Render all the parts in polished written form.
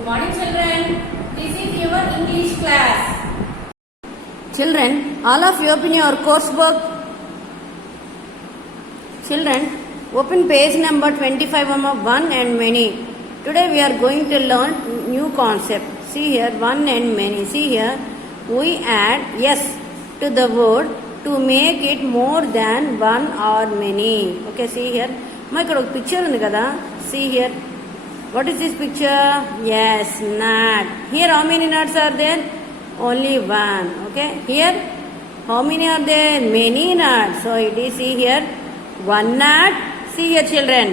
Good morning children. This is your English class. Children, all of you open your course book. Children, open page number 25 of one and many. Today we are going to learn new concept. See here, one and many. See here, we add yes to the word to make it more than one or many. Okay, see here. మా ఇక్కడ ఒక picture ఉంది కదా. See here. What is this picture? Yes, nut. Here how many nuts are there? Only one. Okay. Here how many are there? Many nuts. So it is, see here, one nut. See here children.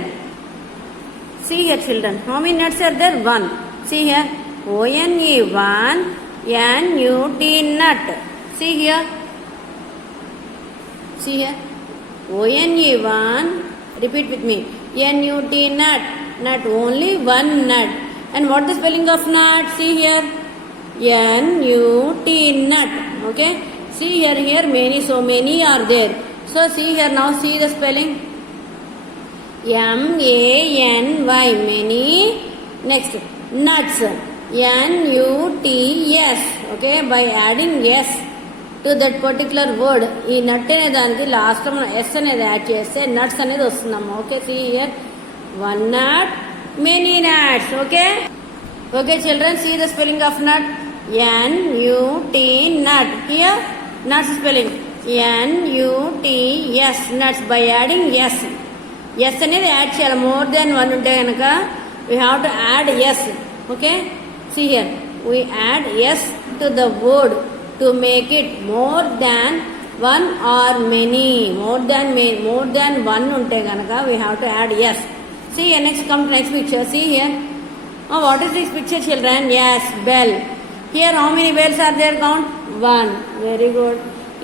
See here children. How many nuts are there? One. See here. O-N-E, one. N-U-T, nut. See here. See here. O-N-E, one. Repeat with me. N-U-T, nut. Nut, only one nut. And what is the spelling of nut? See here. N-U-T, nut. Okay. See here, many, so many are there. So see here, now see the spelling. M-A-N-Y, many. Next, nuts. N-U-T-S. Okay, by adding S to that particular word, ఈ నట్ అనే దానికి last లో మనం yes అనేది add చేస్తే nuts అనేది వస్తుందమ్మా. Okay, see here, one nut, many nuts. Okay, okay children, see the spelling of nut. N-U-T, nut. Here nuts spelling N-U-T-S, nuts, by adding S. S అనేది యాడ్ చేయాలి. More than one ఉంటే కనుక we have to add S. Okay, see here, we add S to the word to make it more than one or many. More than one ఉంటే కనుక we have to add S. See here, next picture. See here. Oh, what is this picture children? Yes, bell. Here how many bells are there? Count. One. Very good.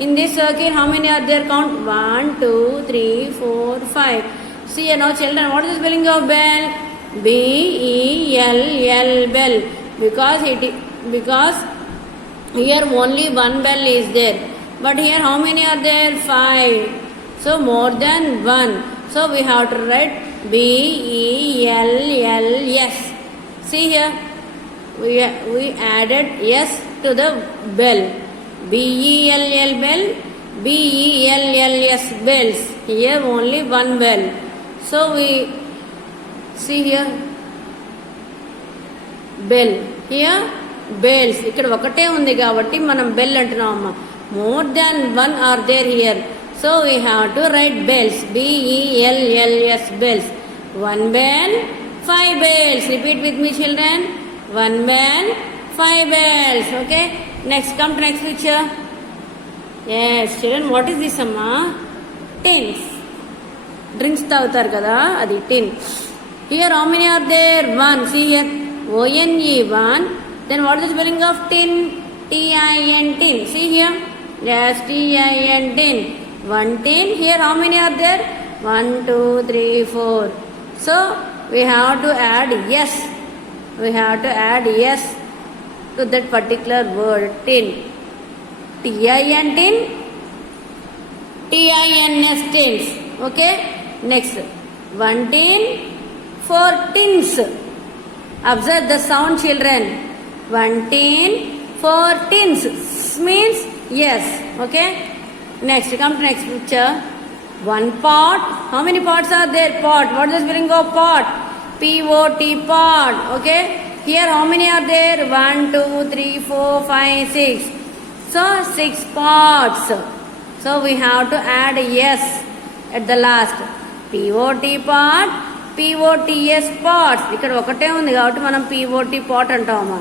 In this circle how many are there? Count. 1, 2, 3, 4, 5. See here now children, what is the spelling of bell? B-E-L-L, bell. Because here only one bell is there. But here how many are there? 5. So more than one. So we have to write B-E-L-L-S. See here, we added S to the bell. B-E-L-L, bell. B-E-L-L-S, bells. Here only one bell. So we see here, bell. Here bells. ఇక్కడ ఒకటే ఉంది కాబట్టి మనం bell అంటున్నాం అమ్మ. More than one are there here. So we have to write bells. B-E-L-L-S, bells. One bell, 5 bells. Repeat with me children. One bell, 5 bells. Okay. Next, come to next picture. Yes children, what is this amma? Tins. Drinks తాగుతారు కదా, అది tin. Here how many are there? One. See here, O-N-E, one. Then what is the spelling of tin? T-I-N, tin. See here. Yes, T-I-N, tin. One tin. Here how many are there? 1, 2, 3, 4. So we have to add yes. We have to add yes to that particular word, tin. T-I-N, tin. T-I-N-S, tins. Okay. Next, one tin, 4 tins. Observe the sound children. One tin, 4 tins means yes. Okay. Next, come to next picture. One pot. How many pots are there? Pot. What is the spelling of pot? P-O-T, pot. Okay. Here how many are there? 1, 2, 3, 4, 5, 6. So 6 pots. So we have to add yes at the last. P-O-T, pot. P-O-T-S, pots. ఇక్కడ ఒకటే ఉంది కాబట్టి మనం P-O-T, pot అంటామా.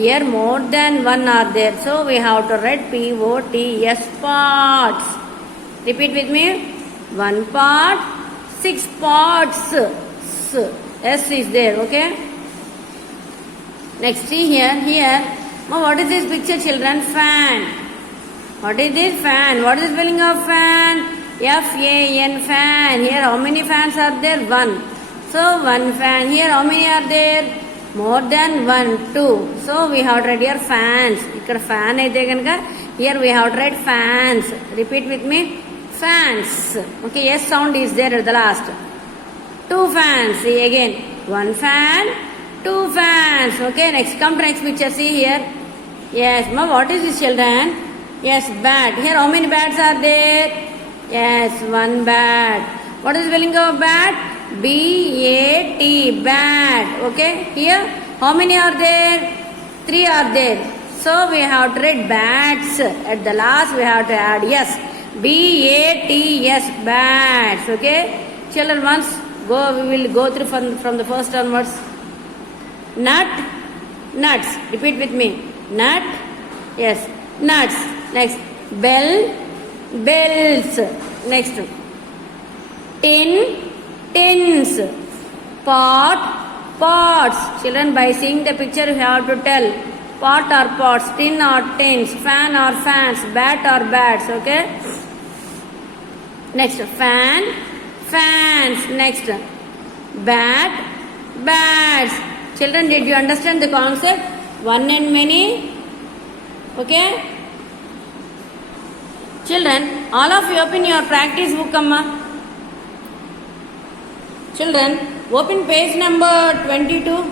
Here more than one are there. So we have to write P-O-T-S, pots. Repeat with me. One pot, 6 pots. S is there. Okay. Next, see here. Now what is this picture children? Fan. What is this? Fan. What is the spelling of fan? F-A-N, fan. Here how many fans are there? One. So one fan. Here how many are there? More than 1, 2. So we have to write here fans. ఇక్కడ fan అయితే కనుక here we have to write fans. Repeat with me. Fans. Okay, yes sound is there at the last. 2 fans. See again. 1 fan, 2 fans. fans. Okay, next come to next picture. See here. Yes, ma, what is this, children? Yes, bat. Here, how many bats are there? Yes, one bat. What is the spelling of bat? B-A-T, bat. Okay, here, how many are there? 3 are there. So, we have to write bats. At the last, we have to add yes. B-A-T-S, bats. Okay, children, once go, we will go through from the first onwards. Nut, nuts. Repeat with me. Nut, yes, nuts. Next, bell, bells. Next, tin, tins. Pot, pots. Children, by seeing the picture, you have to tell pot or pots, tin or tins, fan or fans, bat or bats. Okay. Next, fan, fans. Next, bat, bats. Children, did you understand the concept? One and many. Okay. Children, all of you open your practice book, amma. Children, open page number 22.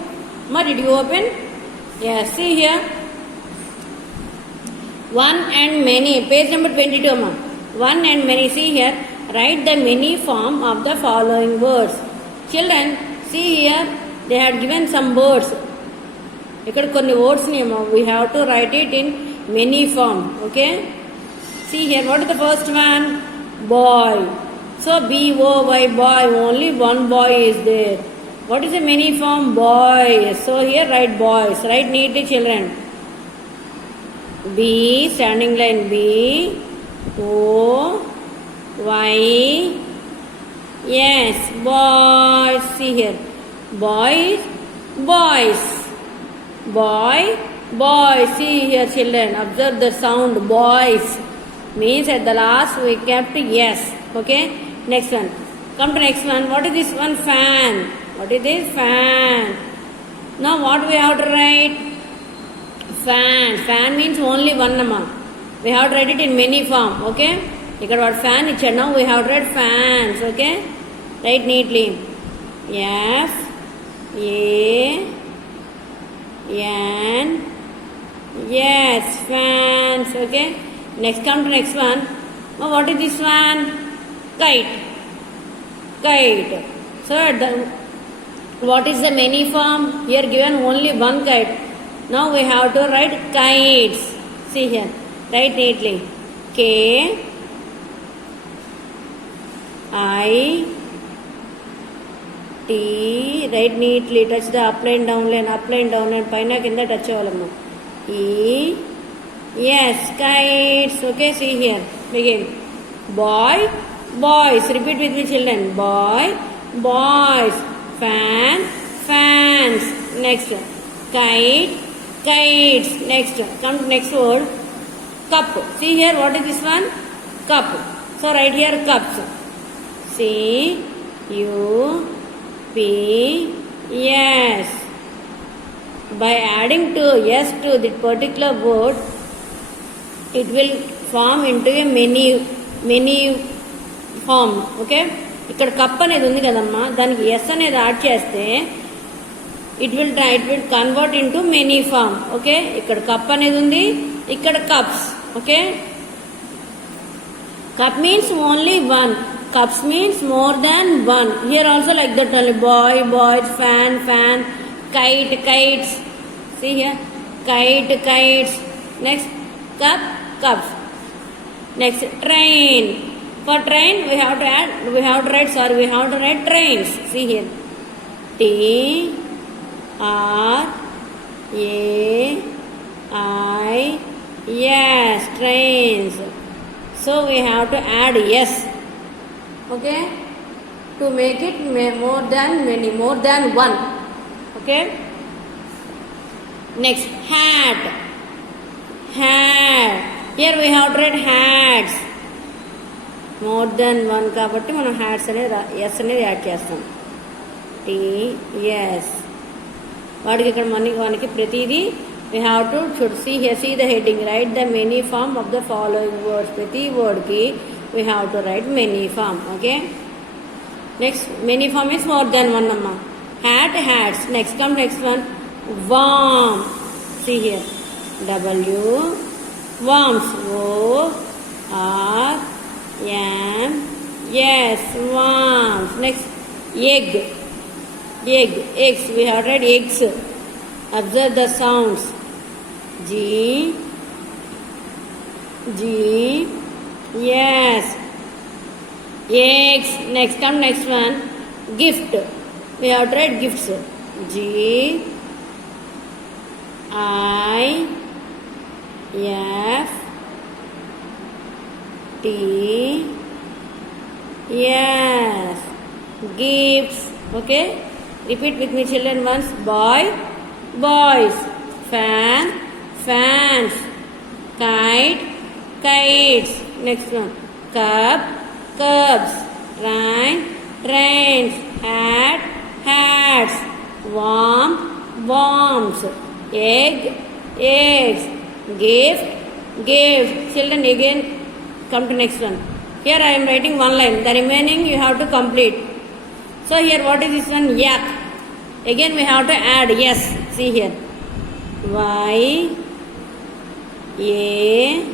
Ma, did you open? Yes, see here. One and many. Page number 22, amma. One and many. See here. Write the many form of the following words. Children, see here. They had given some words. ఇక్కడ కొన్ని words నేమో we have to write it in many form. Okay. See here, what is the first one? Boy. So B-O-Y, boy. Only one boy is there. What is the many form? Boys. So here write boys. Write neatly, children. B, standing line B, O-Y. Yes, boys. See here. Boys, boys. Boy, boy. See here, children. Observe the sound. Boys means at the last we kept yes. Okay. Next one. Come to next one. What is this one? Fan. What is this? Fan. Now what we have to write? Fan. Fan means only one nama. We have to write it in many form. Okay. Here what fan is. Now we have to write fans. Okay. Write neatly. F A N. Yes, fans. Okay. Next, come to next one. Now, what is this one? Kite. Kite. So, what is the many form? Here given only one kite. Now we have to write kites. See here. Write neatly. K I T. Write neatly. Touch the up line, down line, up line, down line. Paina kinda touch avalama. E. Yes, kites. Okay, see here. Begin. Boy, boys. Repeat with me, children. Boy, boys. Fan, fans. Next. Kite, kites. Next. Come to next word. Cup. See here. What is this one? Cup. So right here, cups. C U P. Yes. By adding to yes to the particular word, it will form into a many form. Okay. ఇక్కడ cup అనేది ఉంది కదమ్మా, దానికి S అనేది add చేస్తే it will convert into many form. Okay. ఇక్కడ cup అనేది ఉంది, ఇక్కడ cups. Okay. Cup means only one, cups means more than one. Here also like that only. Boy, boys. Fan, fan. Kite, kites. See here. Kite, kites. Next, cup, cups. Next, train. For train, we have to write trains. See here. T R A I. Yes, trains. So we have to add yes. Okay. To make it more than many, more than one. Okay. Next, hat. Hat. Here we have to write hats. More than one కాబట్టి మనం hats అనేది yes అనేది add చేస్తాం. T S. వాటికి ఇక్కడ మనకి ప్రతిదీ we have to should see the heading. Write the many form of the following words. ప్రతి word కి we have to write many form. Okay. Next, many form is more than one amma. Hat, hats. Next, come next one. Worm. See here. W. Worms. O. R. M. Yes. Worms. Next. Egg. Egg. Eggs. We have read eggs. Observe the sounds. G. G. Yes. Eggs. Next come next one. Gift. We have tried gifts. G. I. F. T. Yes. Gifts. Okay. Repeat with me, children, once. Boy. Boys. Fan. Fans. Kite. Kites. Next one. Cup. Cubs. Rain. Rains. Hat. Hats. Worm. Worms. Egg. Eggs. Gift. Gifts. Children, again come to next one. Here I am writing one line. The remaining you have to complete. So here what is this one? Yak. Again we have to add yes. See here. Y. A.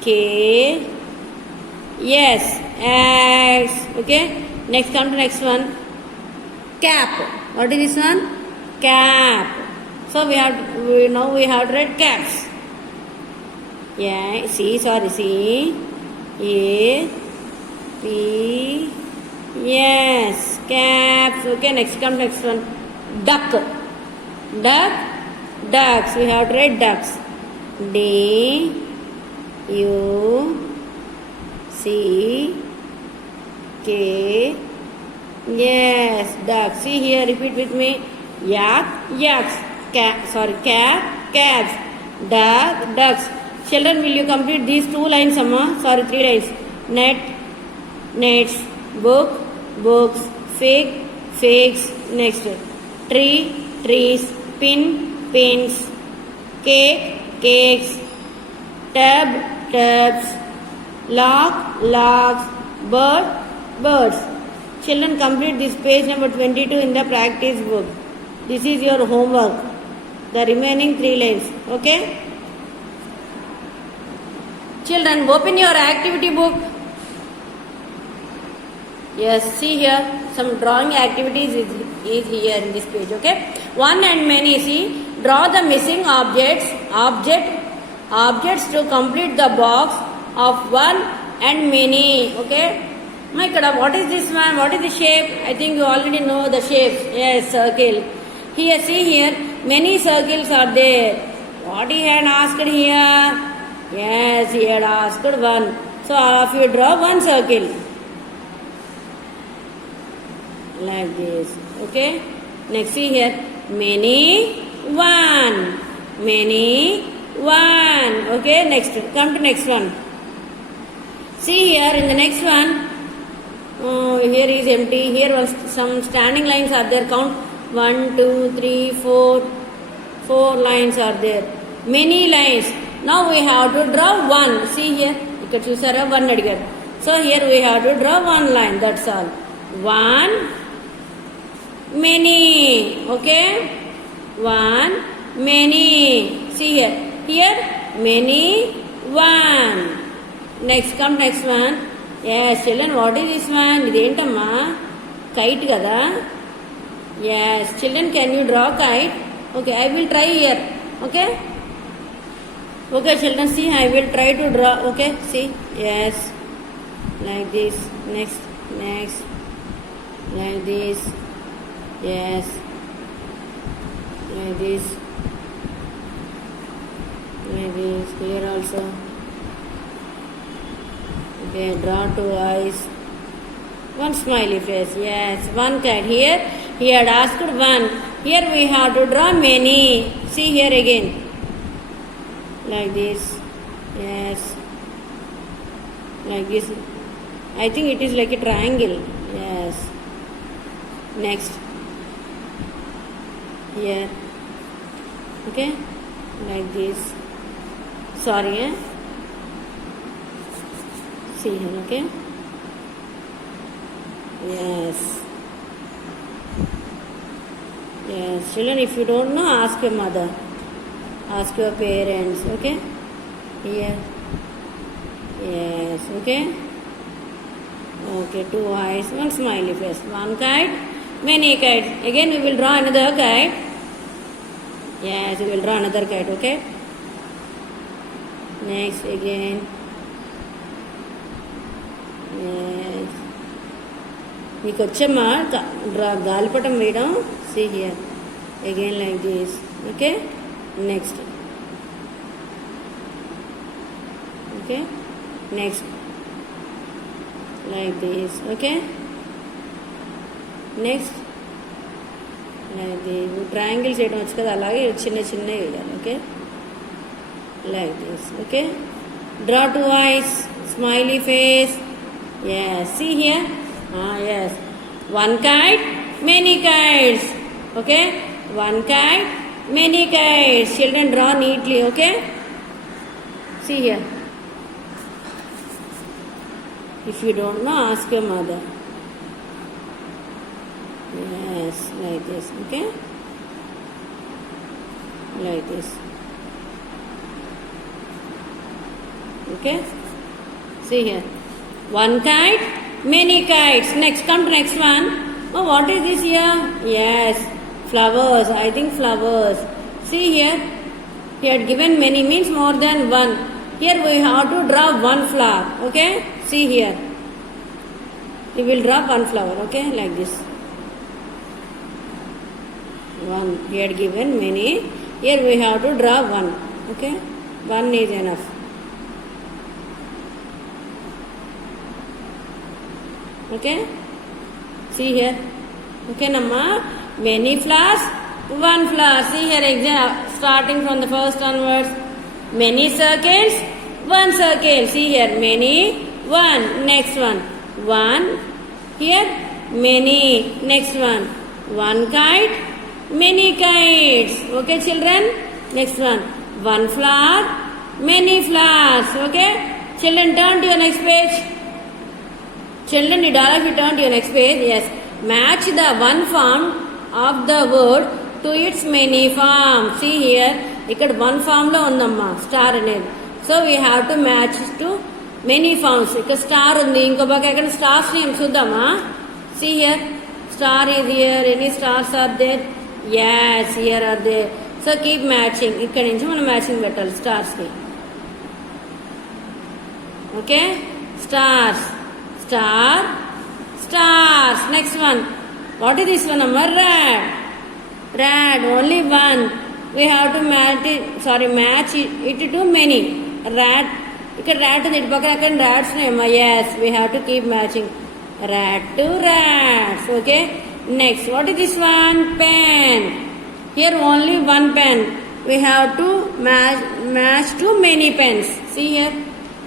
K. Yes. X. Okay. Next come to next one. Cap. What is this one? Cap. So we have to write caps. Yeah. C. A. P. Yes. Caps. Okay. Next come next one. Duck. Duck. Ducks. We have to write ducks. D. U. C. K. Yes. Duck. See here. Repeat with me. Yak. Yaks. Cat. Cabs. Duck. Ducks. Children, will you complete these 2 lines, Amma? 3 lines. Net. Nets. Book. Books. Fig. Figs. Next. Tree. Trees. Pin. Pins. Cake. Cakes. Tub. Tubs. Lock. Locks. Bird. Birds. Children, complete this page number 22 in the practice book. This is your homework. The remaining 3 lines. Okay? Children, open your activity book. Yes, see here. Some drawing activities is here in this page. Okay? One and many. See, draw the missing objects to complete the box of one and many. Okay? My God, what is this one? What is the shape? I think you already know the shape. Yes, circle. Here, see here, many circles are there. What he had asked here? Yes, he had asked one. So, if you draw one circle, like this. Okay? Next, see here, many, one. Many, one. Okay? Next, come to next one. See here, in the next one, here is empty. Here some standing lines are there. Count 1, 2, 3, 4. 4 lines are there. Many lines. Now we have to draw one. See here. You can choose one again. So here we have to draw one line. That's all. One. Many. Okay. One. Many. See here. Here. Many. One. Next come next one. Yes, children, what is this one? Identamma? Kite kada? Yes, children, can you draw kite? Okay, I will try here. Okay? Okay, children, see, I will try to draw. Okay, see? Yes. Like this. Next. Like this. Yes. Like this. Like this. Here also. Okay, draw 2 eyes. One smiley face. Yes, one kite. Here, he had asked one. Here we have to draw many. See here again. Like this. Yes. Like this. I think it is like a triangle. Yes. Next. Here. Okay. Like this. Sorry, eh? See here, okay? Yes. Yes, children, if you don't know, ask your mother. Ask your parents, okay? Here. Yes, okay? Okay, two eyes, one smiley face, one kite, many kites. Again, we will draw another kite. Yes, we will draw another kite, okay? Next, again. Yes. మీకు వచ్చమ్మా గాలిపటం వేయడం see here again like this okay next okay next like this okay next like this triangles వేయడం వచ్చు కదా అలాగే చిన్న చిన్న వేయాలి okay like this okay draw two eyes smiley face yes see here yes one kite many kites okay one kite many kites children draw neatly okay see here if you don't know ask your mother yes like this okay like this okay see here one kite many kites next come to next one oh what is this here yes flowers I think flowers see here he had given many means more than one here we have to draw one flower okay see here we will draw one flower okay like this one he had given many here we have to draw one okay one is enough okay see here okay namma many flowers one flower see here starting from the first onwards many circles one circle see here many one next one here many next one kite many kites okay children next one flower many flowers okay children turn to your next page children you all of you turn to your next page yes match the one form of the word to its many form see here ikkada one form lo undamma star anedi so we have to match to many forms ikkada star undi inko baka ikkada stars name chuddama see here star is here any stars are there yes here are there so keep matching ikkada nunchi manam matching pettali stars ki okay stars star stars next one what is this one number red only one we have to match it to many rat ikkada rat ఉంది ఇటు పక్కన అక్కడ rats ఉన్నాయమ్మా yes we have to keep matching rat to rats okay next what is this one pen here only one pen we have to match to many pens see here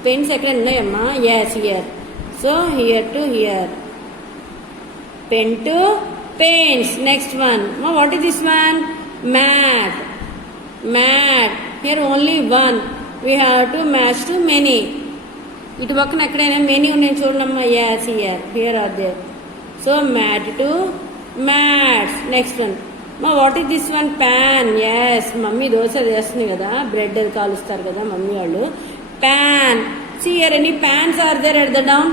pens ఎక్కడ ఉన్నాయమ్మా yes here so here to here pen to pens next one now what is this one mat here only one we have to match to many ఇటు పక్కన ఎక్కడైనా many ఉన్నాయి చూడమ్మా yes here are there so mat to mats next one మా what is this one pan yes mummy dosa చేస్తుంది కదా bread అది కాలుస్తారు కదా మమ్మీ వాళ్ళు pan see here any pans are there at the down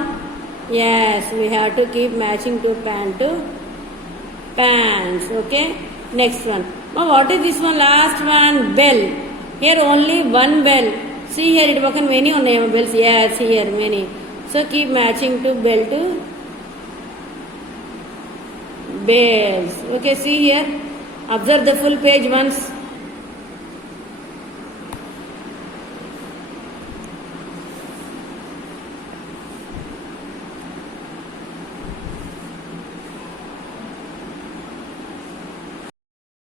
yes we have to keep matching to pan to pans okay next one now what is this one last one bell here only one bell see here it bakkan many unnayama bells yes here many so keep matching to bell to bells okay see here observe the full page once